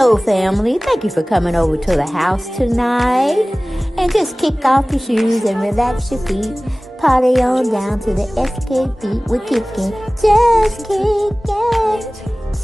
Hello, family. Thank you for coming over to the house tonight. And just kick off your shoes and relax your feet. Party on down to the Xscape beat. We're kicking. Just kicking.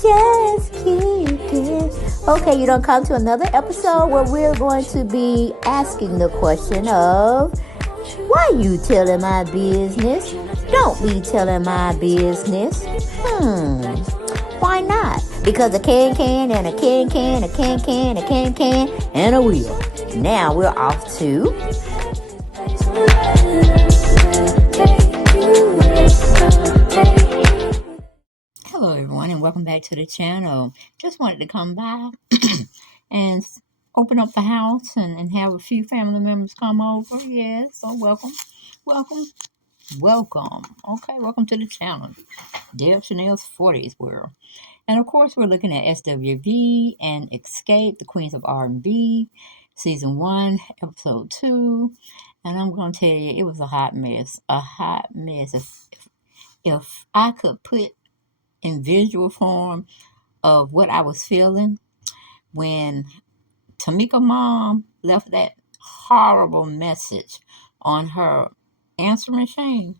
Just kicking. Okay, you don't come to another episode where we're going to be asking the question of, why you telling my business? Don't be telling my business. Why not? Because a can and a can, a can, and a wheel. Now we're off to... Hello everyone, and welcome back to the channel. Just wanted to come by and open up the house and have a few family members come over. Yeah, so welcome. Okay, welcome to the channel. Deb Chanel's 40s world. And of course, we're looking at SWV and Xscape, the Queens of R&B, Season 1, Episode 2. And I'm going to tell you, it was a hot mess. A hot mess. If I could put in visual form of what I was feeling when Tamika mom left that horrible message on her answer machine,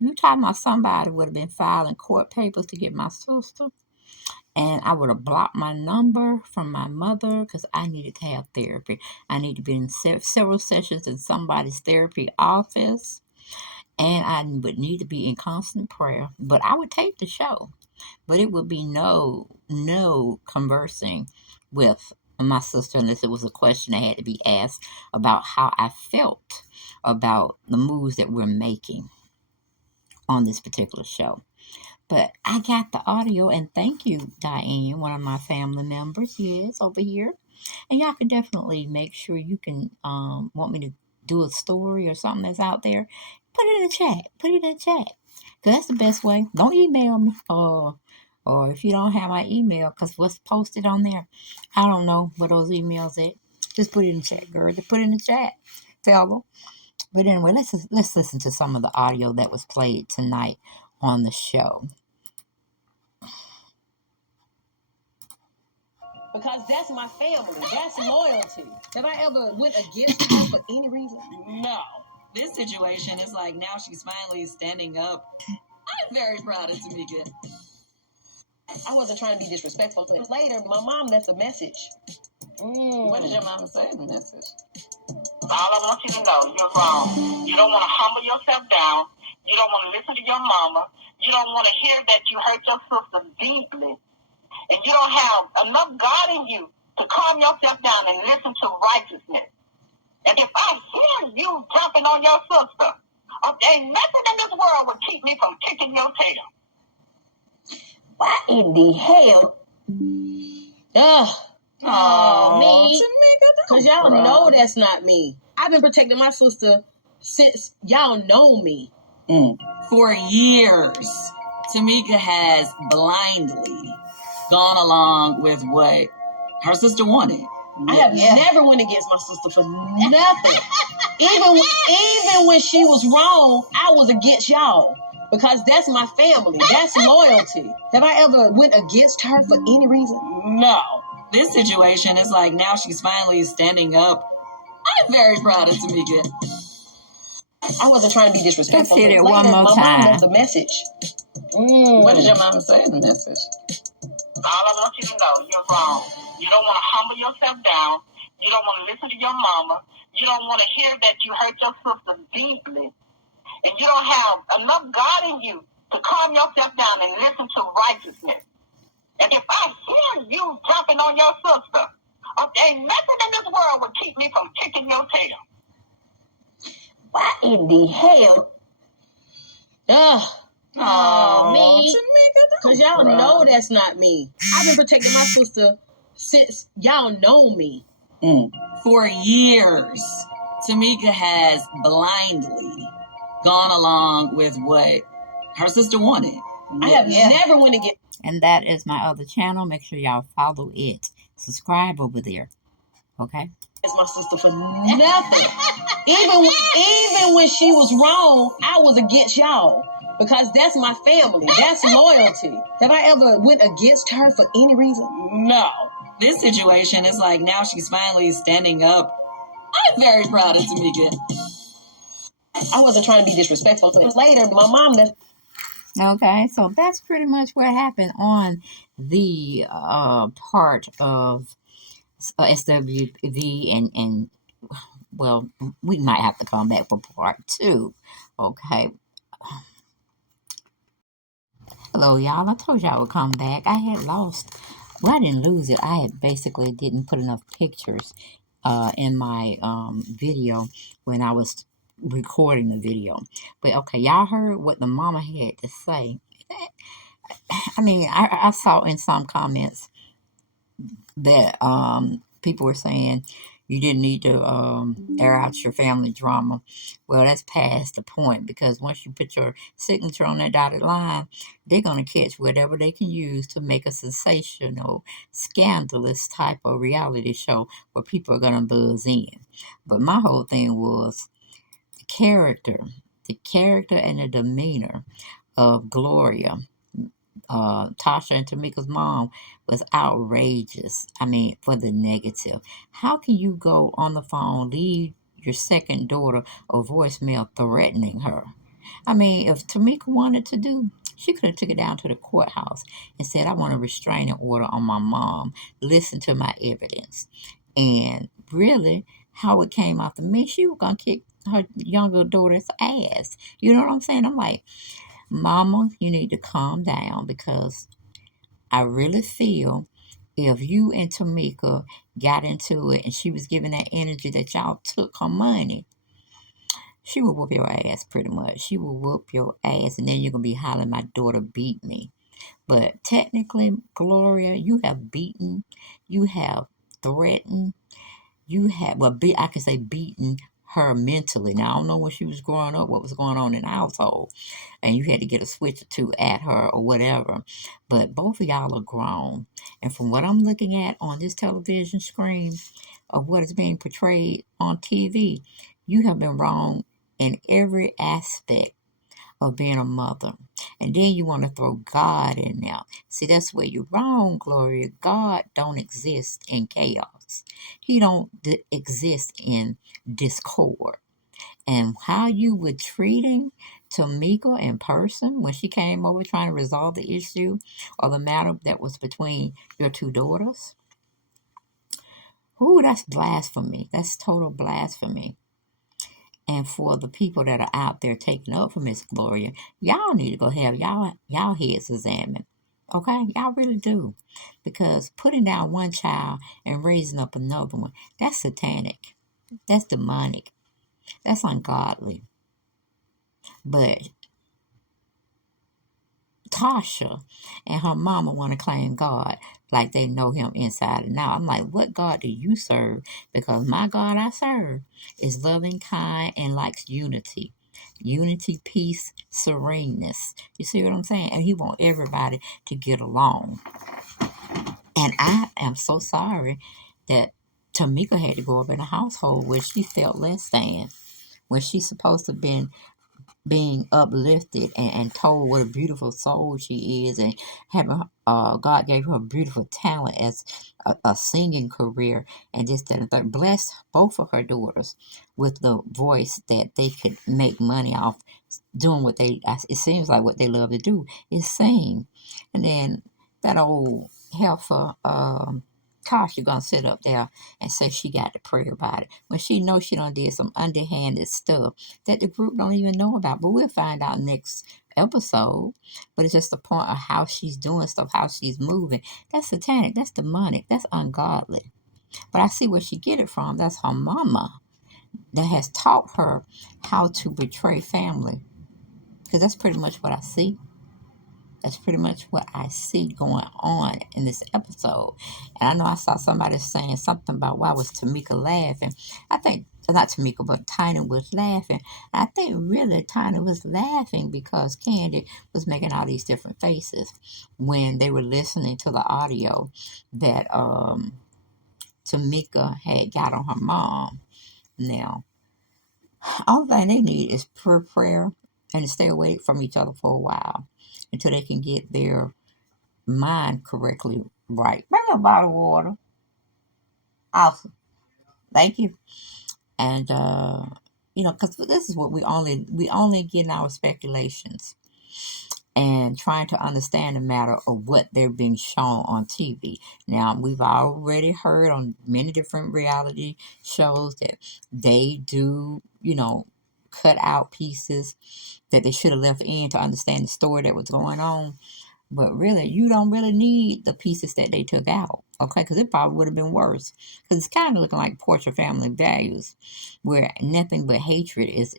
you talking about somebody would have been filing court papers to get my sister. And I would have blocked my number from my mother because I needed to have therapy. I need to be in several sessions in somebody's therapy office. And I would need to be in constant prayer. But I would tape the show. But it would be no conversing with my sister unless it was a question that had to be asked about how I felt about the moves that we're making on this particular show. But I got the audio, and thank you, Diane, one of my family members, yes, over here. And y'all can definitely make sure you can want me to do a story or something that's out there. Put it in the chat. Because that's the best way. Don't email me. Or if you don't have my email, because what's posted on there, I don't know where those emails at. Just put it in the chat, girl. Just put it in the chat, fella. But anyway, let's listen to some of the audio that was played tonight on the show. Because that's my family. That's loyalty. Have I ever went against her for any reason? No. This situation is like now she's finally standing up. I'm very proud of Tamika. I wasn't trying to be disrespectful, but later my mom left a message. What did your mom say in the message? All I want you to know, you're wrong. You don't want to humble yourself down. You don't want to listen to your mama. You don't want to hear that you hurt your sister deeply. And you don't have enough God in you to calm yourself down and listen to righteousness. And if I hear you jumping on your sister, ain't nothing in this world would keep me from kicking your tail. Why in the hell? Me? Because y'all know that's not me. I've been protecting my sister since y'all know me. For years, Tamika has blindly gone along with what her sister wanted. I have never went against my sister for nothing. Even when she was wrong, I was against y'all. Because that's my family. That's loyalty. Have I ever went against her for any reason? No. This situation is like now she's finally standing up. I'm very proud of Tamika. I wasn't trying to be disrespectful. Let's hit it one more time. My mom left a message. What did your mom say in the message? All I want you to know, you're wrong. You don't want to humble yourself down. You don't want to listen to your mama. You don't want to hear that you hurt your sister deeply. And you don't have enough God in you to calm yourself down and listen to righteousness. And if I hear you jumping on your sister, ain't nothing in this world would keep me from kicking your tail. Why in the hell? Me? Because y'all know that's not me. I've been protecting my sister since y'all know me. For years, Tamika has blindly gone along with what her sister wanted. I have never went against. And that is my other channel. Make sure y'all follow it. Subscribe over there. Okay? It's my sister for nothing. Even when she was wrong, I was against y'all. Because that's my family. That's loyalty. Have I ever went against her for any reason? No. This situation is like now she's finally standing up. I'm very proud of Tamika. I wasn't trying to be disrespectful, but later my mom left. Okay, so that's pretty much what happened on the part of SWV, and well, we might have to come back for part two. Okay. Hello, y'all. I told you I would come back. I had lost. Well, I didn't lose it. I had basically didn't put enough pictures in my video when I was recording the video. But okay, y'all heard what the mama had to say. I mean, I saw in some comments that people were saying you didn't need to air out your family drama. Well, that's past the point, because once you put your signature on that dotted line, they're going to catch whatever they can use to make a sensational, scandalous type of reality show where people are going to buzz in. But my whole thing was the character and the demeanor of Gloria, Tasha and Tamika's mom, was outrageous. I mean, for the negative. How can you go on the phone, leave your second daughter a voicemail threatening her? I mean, if Tamika wanted to do, she could have took it down to the courthouse and said, "I want a restraining order on my mom. Listen to my evidence." And really, how it came out to me, she was gonna kick her younger daughter's ass. You know what I'm saying? I'm like, Mama, you need to calm down, because I really feel if you and Tamika got into it and she was giving that energy that y'all took her money, she will whoop your ass pretty much. She will whoop your ass, and then you're going to be hollering, "My daughter beat me." But technically, Gloria, you have beaten, you have threatened, you had, well, I could say beaten her mentally. Now, I don't know when she was growing up what was going on in the household, and you had to get a switch or two at her or whatever. But both of y'all are grown. And from what I'm looking at on this television screen of what is being portrayed on TV, you have been wrong in every aspect of being a mother. And then you want to throw God in there. See, that's where you're wrong, Gloria. God don't exist in chaos. He don't exist in discord. And how you were treating Tamika in person when she came over trying to resolve the issue or the matter that was between your two daughters. Ooh, that's blasphemy. That's total blasphemy. And for the people that are out there taking up for Miss Gloria, y'all need to go have y'all heads examined. Okay? Y'all really do. Because putting down one child and raising up another one, that's satanic. That's demonic. That's ungodly. But Tasha and her mama want to claim God like they know him inside and out. I'm like, what God do you serve? Because my God I serve is loving, kind, and likes unity. Unity, peace, sereneness. You see what I'm saying? And he want everybody to get along. And I am so sorry that Tamika had to grow up in a household where she felt less than, when she's supposed to have been being uplifted and told what a beautiful soul she is, and having God gave her a beautiful talent as a singing career, and this, that, and third. Blessed both of her daughters with the voice that they could make money off doing what they, it seems like what they love to do is sing. And then that old heifer, Tasha, gonna sit up there and say she got to pray about it when she knows she done did some underhanded stuff that the group don't even know about. But we'll find out next episode. But it's just the point of how she's doing stuff, how she's moving. That's satanic. That's demonic. That's ungodly. But I see where she get it from. That's her mama that has taught her how to betray family. Because that's pretty much what I see. That's pretty much what I see going on in this episode. And I know I saw somebody saying something about why was Tamika laughing. I think, not Tamika, but Tiny was laughing. And I think really Tiny was laughing because Candy was making all these different faces when they were listening to the audio that Tamika had got on her mom. Now, all thing they need is prayer and to stay away from each other for a while until they can get their mind correctly right. Bring a bottle of water. Awesome. Thank you. And because this is what we only get in our speculations and trying to understand the matter of what they're being shown on TV. Now, we've already heard on many different reality shows that they do, cut out pieces that they should have left in to understand the story that was going on. But really, you don't really need the pieces that they took out, okay? Because it probably would have been worse. Because it's kind of looking like Portrait of Family Values, where nothing but hatred is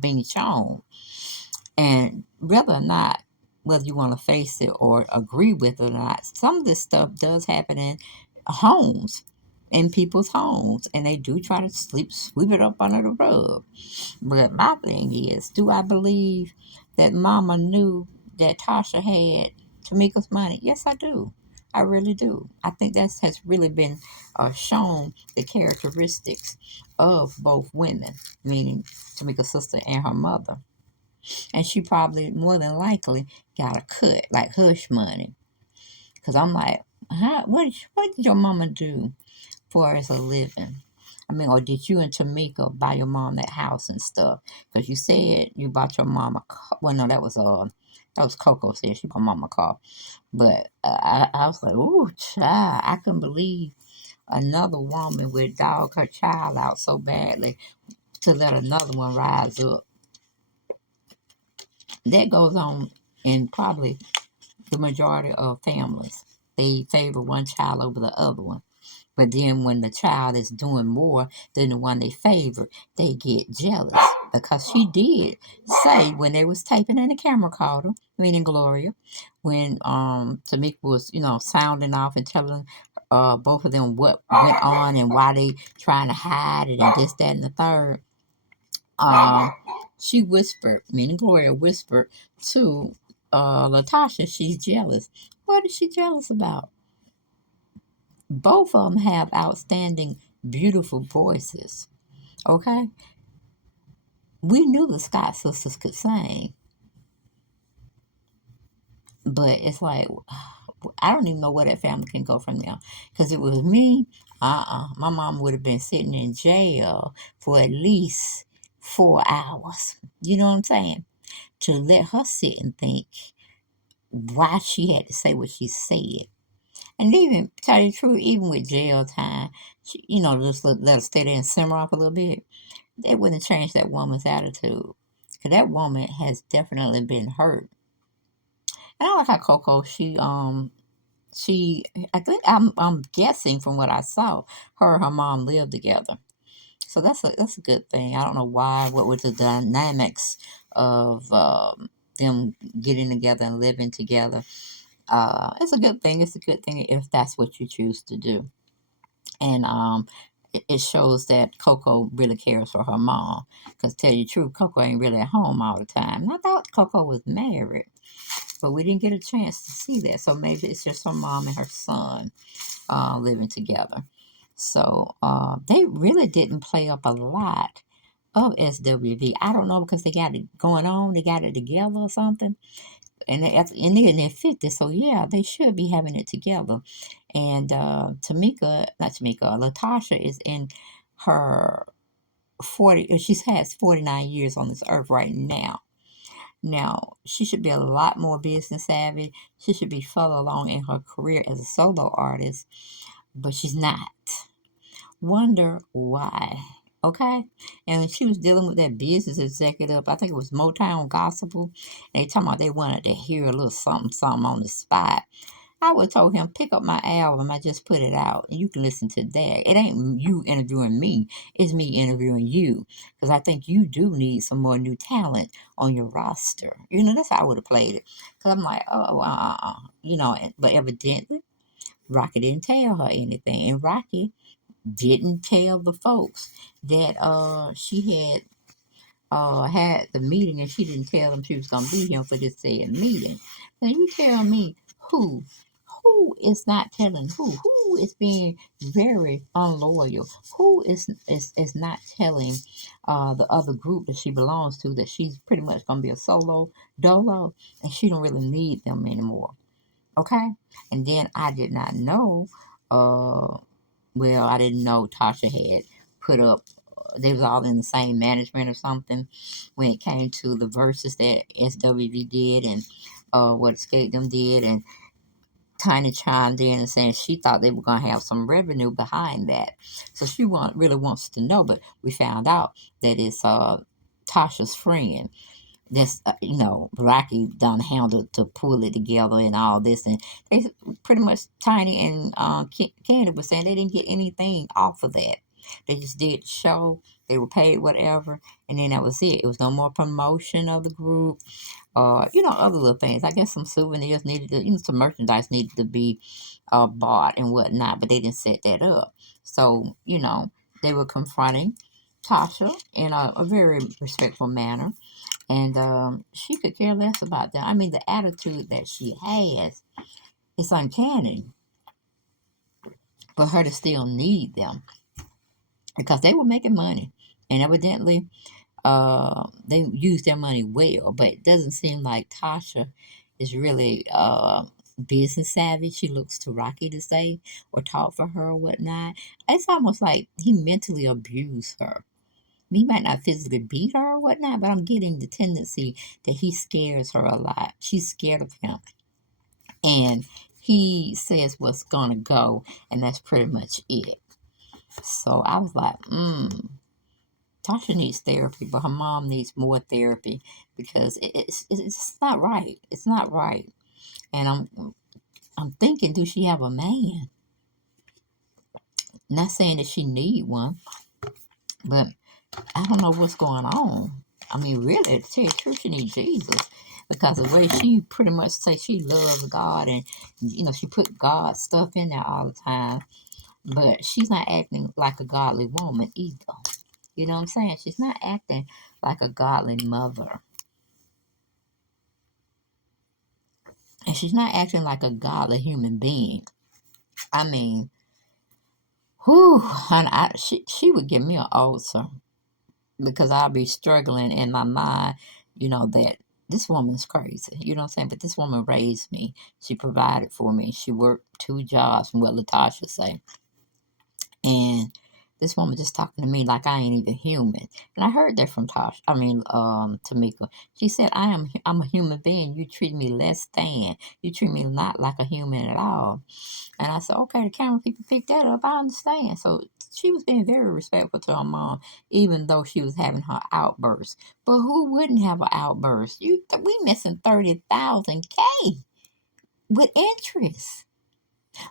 being shown. And whether you want to face it or agree with it or not, some of this stuff does happen in homes, in people's homes, and they do try to sweep it up under the rug. But my thing is, do I believe that Mama knew that Tasha had Tamika's money? Yes, I do. I really do. I think that has really been shown the characteristics of both women, meaning Tamika's sister and her mother. And she probably, more than likely, got a cut, like hush money. Because I'm like, what did your mama do for as a living? I mean, or did you and Tamika buy your mom that house and stuff? Because you said you bought your mom a car. Well, no, that was Coco said she bought mom a car. But I was like, ooh, child, I couldn't believe another woman would dog her child out so badly to let another one rise up. That goes on in probably the majority of families. They favor one child over the other one. But then when the child is doing more than the one they favor, they get jealous. Because she did say when they was taping and the camera caught her, meaning Gloria, when Tamika was, sounding off and telling both of them what went on and why they trying to hide it and this, that, and the third. She whispered, meaning Gloria whispered to Latasha, she's jealous. What is she jealous about? Both of them have outstanding, beautiful voices. Okay? We knew the Scott sisters could sing, but it's like, I don't even know where that family can go from now. Because it was me, my mom would have been sitting in jail for at least 4 hours. You know what I'm saying? To let her sit and think why she had to say what she said. And even, tell you the truth, even with jail time, just let her stay there and simmer up a little bit. It wouldn't change that woman's attitude. Because that woman has definitely been hurt. And I like how Coco, I think I'm guessing from what I saw, her and her mom lived together. So that's a good thing. I don't know why. What was the dynamics of them getting together and living together? It's a good thing. It's a good thing if that's what you choose to do. And it shows that Coco really cares for her mom. Because tell you the truth, Coco ain't really at home all the time. And I thought Coco was married, but we didn't get a chance to see that. So maybe it's just her mom and her son living together. So they really didn't play up a lot of SWV. I don't know because they got it going on. They got it together or something. And they're in their 50s, so yeah, they should be having it together. And Latasha is in her 40, she has 49 years on this earth right now. Now, she should be a lot more business savvy. She should be further along in her career as a solo artist, but she's not. Wonder why. Okay? And she was dealing with that business executive, I think it was Motown Gospel. They talking about they wanted to hear a little something, something on the spot. I would have told him, pick up my album. I just put it out. And you can listen to that. It ain't you interviewing me. It's me interviewing you. Because I think you do need some more new talent on your roster. That's how I would have played it. Because I'm like, but evidently, Rocky didn't tell her anything. And Rocky didn't tell the folks that she had the meeting, and she didn't tell them she was gonna be here for this said meeting. Now you tell me who is not telling who is being very unloyal, who is not telling the other group that she belongs to that she's pretty much gonna be a solo dolo and she don't really need them anymore. Okay. And then I did not know well, I didn't know Tasha had put up. They was all in the same management or something when it came to the verses that SWV did and what Xscape them did, and Tiny chimed in and saying she thought they were going to have some revenue behind that. So she really wants to know, but we found out that it's Tasha's friend. That's Rocky done handled to pull it together and all this, and they pretty much Tiny and Candy were saying they didn't get anything off of that. They just did the show. They were paid whatever, and then that was it. It was no more promotion of the group, other little things. I guess some souvenirs needed to, some merchandise needed to be bought and whatnot, but they didn't set that up. So, they were confronting Tasha in a very respectful manner, and she could care less about that. I mean, the attitude that she has, it's uncanny for her to still need them because they were making money, and evidently they use their money well, but it doesn't seem like Tasha is really business savvy. She looks to Rocky to say or talk for her or whatnot. It's almost like he mentally abused her. He might not physically beat her or whatnot, but I'm getting the tendency that he scares her a lot. She's scared of him. And he says what's gonna go, and that's pretty much it. So I was like, Tasha needs therapy, but her mom needs more therapy because it's not right. It's not right. And I'm thinking, do she have a man? Not saying that she need one, but I don't know what's going on. I mean, really, to tell you the truth, she needs Jesus because the way she pretty much say she loves God and she put God stuff in there all the time, but she's not acting like a godly woman either. You know what I'm saying? She's not acting like a godly mother. And she's not acting like a godly human being. I mean, whew, honey, she would give me an ulcer because I'll be struggling in my mind, that this woman's crazy. You know what I'm saying? But this woman raised me. She provided for me. She worked 2 jobs, from what Latasha say. And this woman just talking to me like I ain't even human. And I heard that from Tamika. She said, I'm a human being. You treat me less than. You treat me not like a human at all. And I said, okay, the camera people picked that up. I understand. So she was being very respectful to her mom, even though she was having her outburst. But who wouldn't have an outburst? We missing 30,000 K with interest.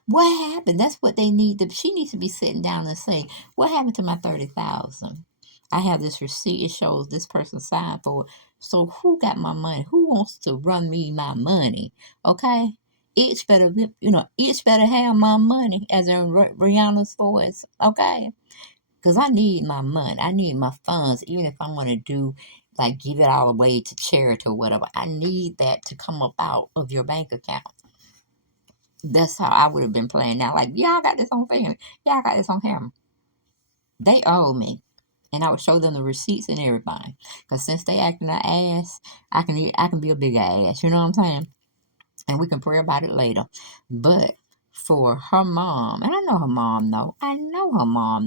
What happened? That's what they need to. She needs to be sitting down and say, "What happened to my 30,000? I have this receipt. It shows this person signed for it. So who got my money? Who wants to run me my money? Okay, each better have my money, as in Rihanna's voice. Okay, because I need my money. I need my funds, even if I want to do like give it all away to charity or whatever. I need that to come up out of your bank account. That's how I would have been playing now. Like, yeah, I got this on film. Yeah, I got this on camera. They owe me. And I would show them the receipts and everything. Because since they acting an ass, I can be a big ass. You know what I'm saying? And we can pray about it later. But for her mom, and I know her mom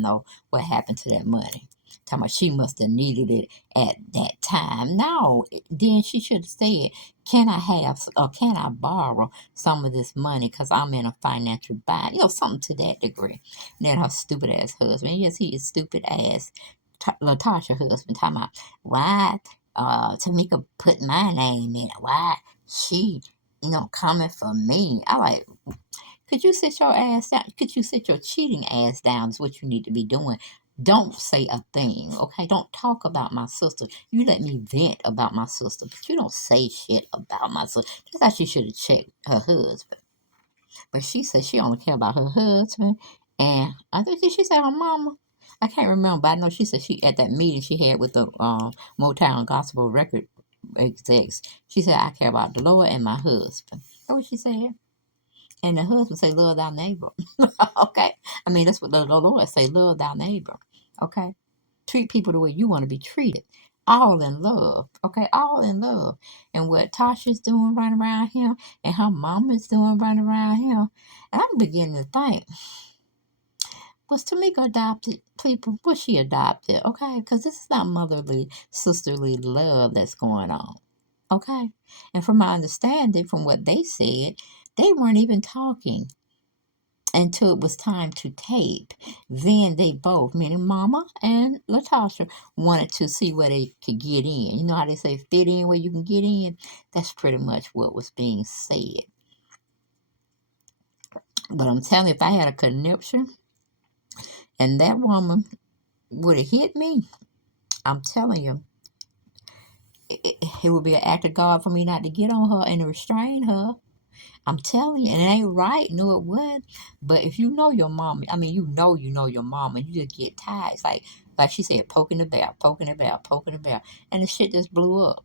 know what happened to that money. Talking about she must have needed it at that time. No, then she should have said, can I have or can I borrow some of this money because I'm in a financial bind? Something to that degree. And then her stupid ass husband. Yes, he is stupid ass. Latasha husband talking about why Tamika put my name in it. Why she coming for me. I like, could you sit your ass down? Could you sit your cheating ass down is what you need to be doing. Don't say a thing, okay? Don't talk about my sister. You let me vent about my sister, but you don't say shit about my sister. Just like she should have checked her husband. But she said she only care about her husband. And I think she said her mama. I can't remember, but I know she said she at that meeting she had with the Motown Gospel record execs. She said, I care about the Lord and my husband. That's what she said. And the husband say, love thy neighbor. Okay? I mean, that's what the Lord say, love thy neighbor. Okay? Treat people the way you want to be treated. All in love. Okay? All in love. And what Tasha's doing running around here and her mama's doing running around here. And I'm beginning to think, Was Tamika adopted? People, was she adopted? Okay, because this is not motherly, sisterly love that's going on. Okay, and from my understanding, from what they said, they weren't even talking until it was time to tape. Then they both, meaning Mama and Latasha, wanted to see where they could get in. You know how they say fit in where you can get in? That's pretty much what was being said. But I'm telling you, if I had a conniption and that woman would have hit me, I'm telling you, it would be an act of God for me not to get on her and to restrain her. I'm telling you, and it ain't right. No, it would. But if you know your mama, I mean, you know your mama, you just get tired. It's like she said, poking the bear, poking the bear, poking the bear, and the shit just blew up.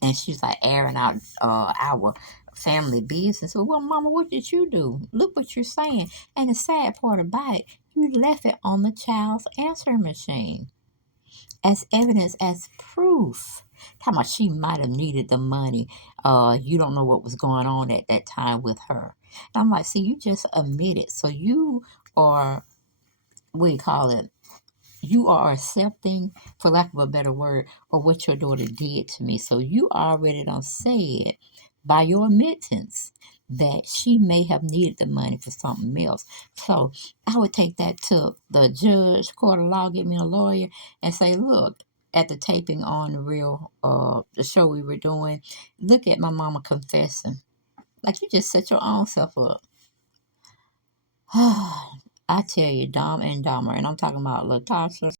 And she's like airing out our family business. Well, mama, what did you do? Look what you're saying. And the sad part about it, you left it on the child's answering machine as evidence, as proof. Talking about she might have needed the money. You don't know what was going on at that time with her. And I'm like, see, you just admitted. So you are, what do you call it? You are accepting, for lack of a better word, of what your daughter did to me. So you already done said by your admittance that she may have needed the money for something else. So I would take that to the judge, court of law, get me a lawyer, and say, look, at the taping on the real the show we were doing, look at my mama confessing. Like you just set your own self up. I tell you, Dom and Dahmer, and I'm talking about Latasha